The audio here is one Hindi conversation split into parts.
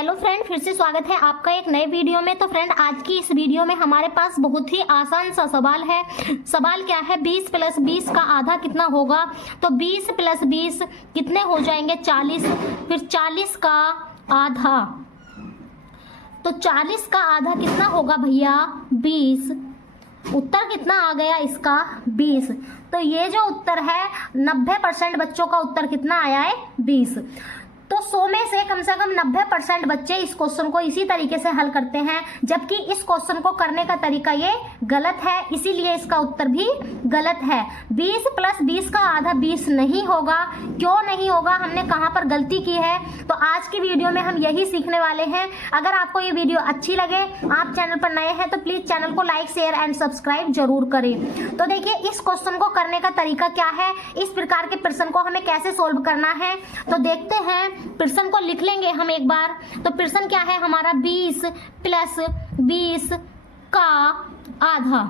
हेलो फ्रेंड, फिर से स्वागत है आपका एक नए वीडियो में। तो फ्रेंड, आज की इस वीडियो में हमारे पास बहुत ही आसान सा सवाल है। सवाल क्या है, 20 प्लस 20 का आधा कितना होगा। तो 20 प्लस 20 कितने हो जाएंगे, 40। फिर 40 का आधा, तो 40 का आधा कितना होगा भैया, 20। उत्तर कितना आ गया इसका, 20। तो ये जो उत्तर है 90% बच्चों का उत्तर कितना आया है, 20। तो 100 में से कम 90% बच्चे इस क्वेश्चन को इसी तरीके से हल करते हैं, जबकि इस क्वेश्चन को करने का तरीका ये गलत है, इसीलिए इसका उत्तर भी गलत है। 20 प्लस 20 का आधा 20 नहीं होगा। क्यों नहीं होगा, हमने कहाँ पर गलती की है, तो आज की वीडियो में हम यही सीखने वाले हैं। अगर आपको ये वीडियो अच्छी लगे, आप चैनल पर नए हैं तो प्लीज चैनल को लाइक, शेयर एंड सब्सक्राइब जरूर करें। तो देखिए, इस क्वेश्चन को करने का तरीका क्या है, इस प्रकार के प्रश्न को हमें कैसे सोल्व करना है, तो देखते हैं। प्रश्न को लिख लेंगे हम एक बार। तो प्रश्न क्या है हमारा, 20 प्लस 20 का आधा।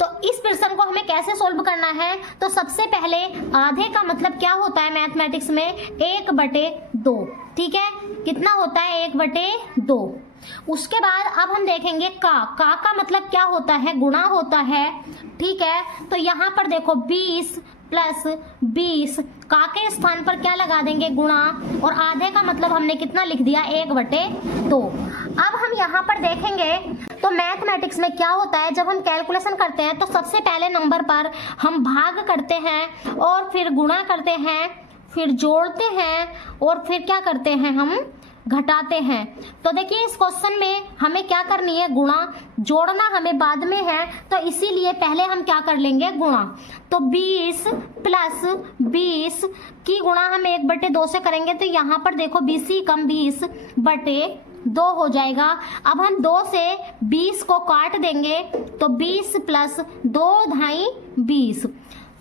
तो इस प्रश्न को हमें कैसे सोल्व करना है, तो सबसे पहले आधे का मतलब क्या होता है मैथमेटिक्स में, 1/2। ठीक है, कितना होता है, 1/2। उसके बाद अब हम देखेंगे का मतलब क्या होता है, गुणा होता है। ठीक है, तो यहाँ पर देखो 20 प्लस 20, का के स्थान पर क्या लगा देंगे, गुणा, और आधे का मतलब हमने कितना लिख दिया, 1/2। अब हम यहाँ पर देखेंगे तो मैथमेटिक्स में क्या होता है, जब हम कैलकुलेशन करते हैं तो सबसे पहले नंबर पर हम भाग करते हैं और फिर गुणा करते हैं, फिर जोड़ते हैं और फिर क्या करते हैं, हम घटाते हैं। तो देखिए, इस क्वेश्चन में हमें क्या करनी है, गुणा, जोड़ना हमें बाद में है, तो इसीलिए पहले हम क्या कर लेंगे, गुणा। तो 20 प्लस 20 की गुणा हम 1/2 से करेंगे, तो यहाँ पर देखो 20 ही कम 20/2 हो जाएगा। अब हम 2 से 20 को काट देंगे, तो 20 प्लस 2 ढाई 20।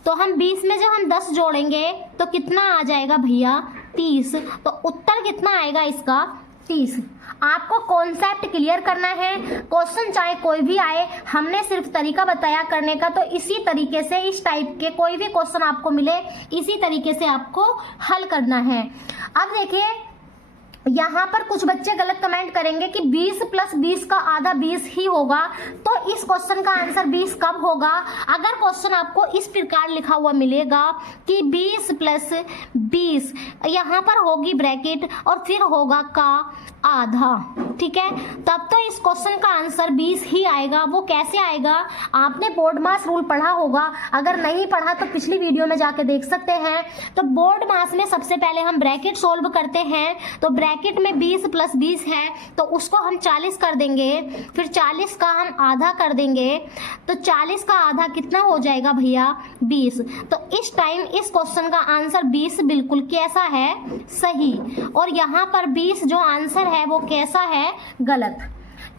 तो हम 20 में जब हम 10 जोड़ेंगे तो कितना आ जाएगा भैया, 30। तो उत्तर कितना आएगा इसका, 30। आपको कॉन्सेप्ट क्लियर करना है, क्वेश्चन चाहे कोई भी आए, हमने सिर्फ तरीका बताया करने का। तो इसी तरीके से, इस टाइप के कोई भी क्वेश्चन आपको मिले, इसी तरीके से आपको हल करना है। अब देखिए, यहाँ पर कुछ बच्चे गलत कमेंट करेंगे कि 20 प्लस 20 का आधा 20 ही होगा। तो इस क्वेश्चन का आंसर 20 कब होगा, अगर क्वेश्चन आपको इस प्रकार लिखा हुआ मिलेगा कि 20 प्लस 20, यहाँ पर होगी ब्रैकेट और फिर होगा का आधा। ठीक है, तब तो इस क्वेश्चन का आंसर 20 ही आएगा। वो कैसे आएगा, आपने बोर्ड मास रूल पढ़ा होगा, अगर नहीं पढ़ा तो पिछली वीडियो में जाके देख सकते हैं। तो बोर्ड मास में सबसे पहले हम ब्रैकेट सोल्व करते हैं, तो ब्रैकेट में 20 प्लस 20 है, तो उसको हम 40 कर देंगे, फिर 40 का हम आधा कर देंगे, तो 40 का आधा कितना हो जाएगा भैया, 20। तो इस टाइम इस क्वेश्चन का आंसर 20 बिल्कुल कैसा है, सही, और यहाँ पर 20 जो आंसर है वो कैसा है, गलत।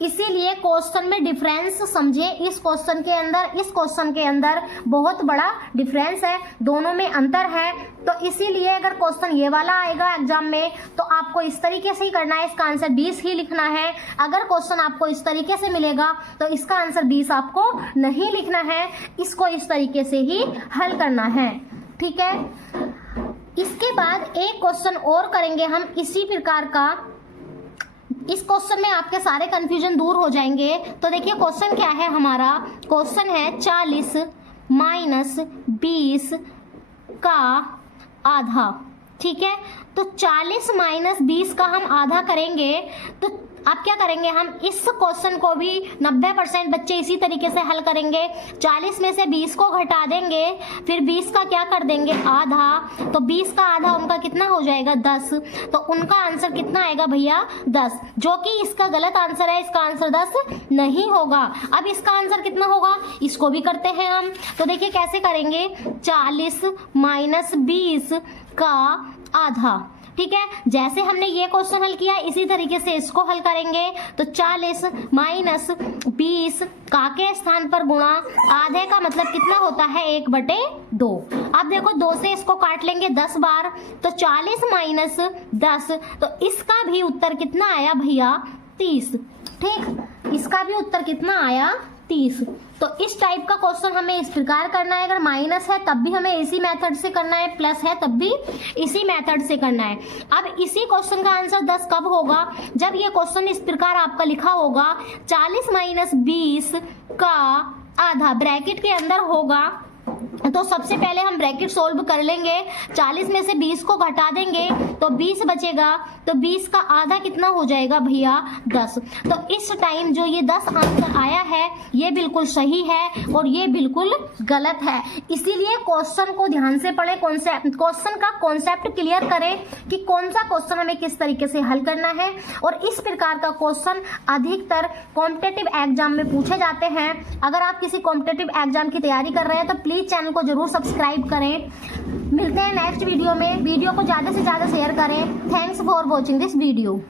इसीलिए क्वेश्चन में डिफरेंस समझे, इस क्वेश्चन के अंदर, इस क्वेश्चन के अंदर बहुत बड़ा डिफरेंस है, दोनों में अंतर है। तो इसीलिए अगर क्वेश्चन ये वाला आएगा एग्जाम में, तो आपको इस तरीके से ही करना है, इसका आंसर 20 ही लिखना है। अगर क्वेश्चन आपको इस तरीके से मिलेगा तो इसका आंसर 20 आपको नहीं लिखना है, इसको इस तरीके से ही हल करना है। ठीक है, इसके बाद एक क्वेश्चन और करेंगे हम इसी प्रकार का। इस क्वेश्चन में आपके सारे कंफ्यूजन दूर हो जाएंगे। तो देखिए, क्वेश्चन क्या है हमारा, क्वेश्चन है 40 माइनस 20 का आधा। ठीक है, तो 40 माइनस 20 का हम आधा करेंगे, तो अब क्या करेंगे, हम इस क्वेश्चन को भी 90% बच्चे इसी तरीके से हल करेंगे। 40 में से 20 को घटा देंगे, फिर 20 का क्या कर देंगे, आधा, तो 20 का आधा उनका कितना हो जाएगा, 10। तो उनका आंसर कितना आएगा भैया, 10, जो कि इसका गलत आंसर है, इसका आंसर 10 नहीं होगा। अब इसका आंसर कितना होगा, इसको भी करते हैं हम। तो देखिए कैसे करेंगे, 40 माइनस 20 का आधा। ठीक है, जैसे हमने ये क्वेश्चन हल किया इसी तरीके से इसको हल करेंगे। तो 40 माइनस 20 का के स्थान पर गुणा, आधे का मतलब कितना होता है, 1/2। अब देखो 2 से इसको काट लेंगे 10 बार, तो 40 माइनस 10, तो इसका भी उत्तर कितना आया भैया, 30। ठीक, इसका भी उत्तर कितना आया, 30। तो इस टाइप का क्वेश्चन हमें इस प्रकार करना है, अगर माइनस है तब भी हमें इसी मेथड से करना है, प्लस है तब भी इसी मेथड से करना है। अब इसी क्वेश्चन का आंसर 10 कब होगा, जब ये क्वेश्चन इस प्रकार आपका लिखा होगा 40 माइनस 20 का आधा ब्रैकेट के अंदर होगा। तो सबसे पहले हम ब्रैकेट सोल्व कर लेंगे, 40 में से 20 को घटा देंगे तो 20 बचेगा, तो 20 का आधा कितना हो जाएगा भैया 10। तो इस टाइम जो ये 10 आंसर आया है ये बिल्कुल सही है और ये बिल्कुल गलत है। इसीलिए क्वेश्चन को ध्यान से पढ़ें, क्वेश्चन का कॉन्सेप्ट क्लियर करें कि कौन सा क्वेश्चन हमें किस तरीके से हल करना है। और इस प्रकार का क्वेश्चन अधिकतर कॉम्पिटिटिव एग्जाम में पूछे जाते हैं। अगर आप किसी कॉम्पिटिटिव एग्जाम की तैयारी कर रहे हैं तो प्लीज चैनल को जरूर सब्सक्राइब करें। मिलते हैं नेक्स्ट वीडियो में। वीडियो को ज्यादा से ज्यादा शेयर करें। Thanks for watching this video.